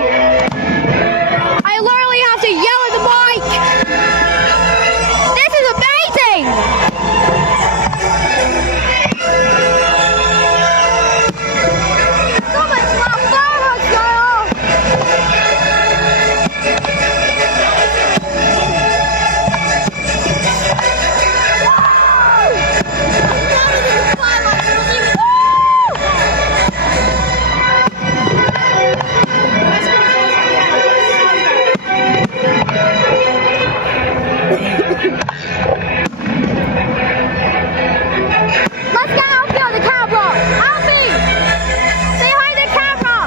I literally have to yell at the mic. This is amazing. So much love, fireworks going off. Let's get Alfie on the camera! Alfie! Say hi to the camera!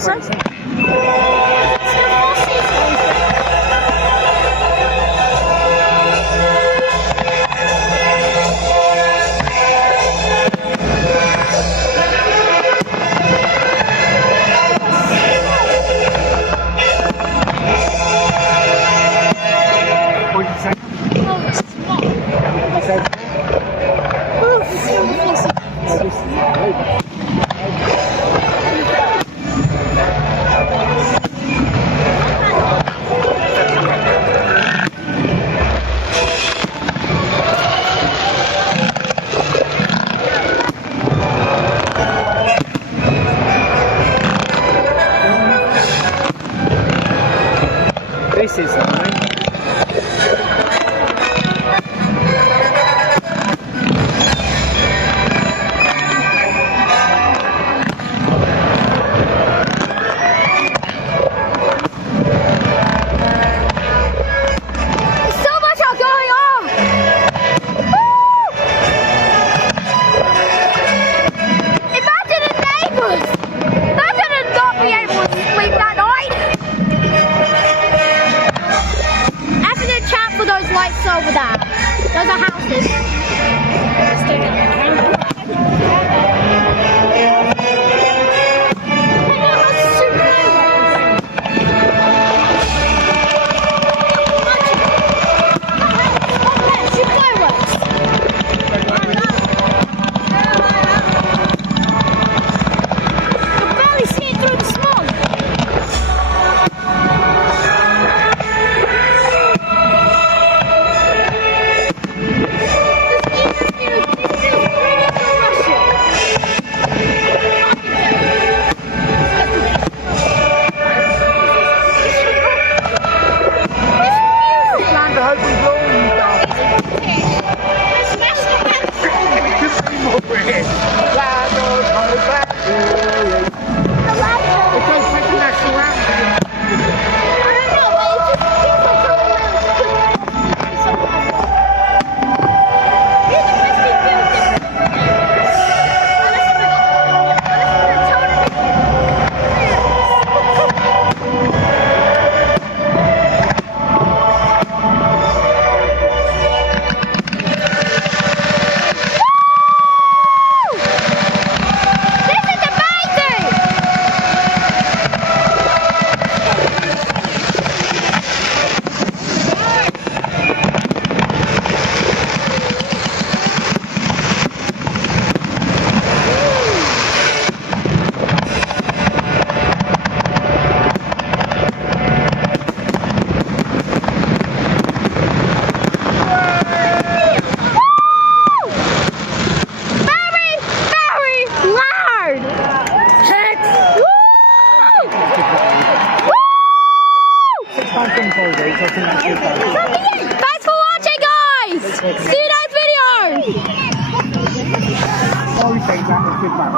Shut This is mine. So much are going on! Woo! Imagine the neighbours! They're gonna not be able to sleep that night! After the chat for those lights over there. Those are houses. Thanks for watching, guys! See you next video!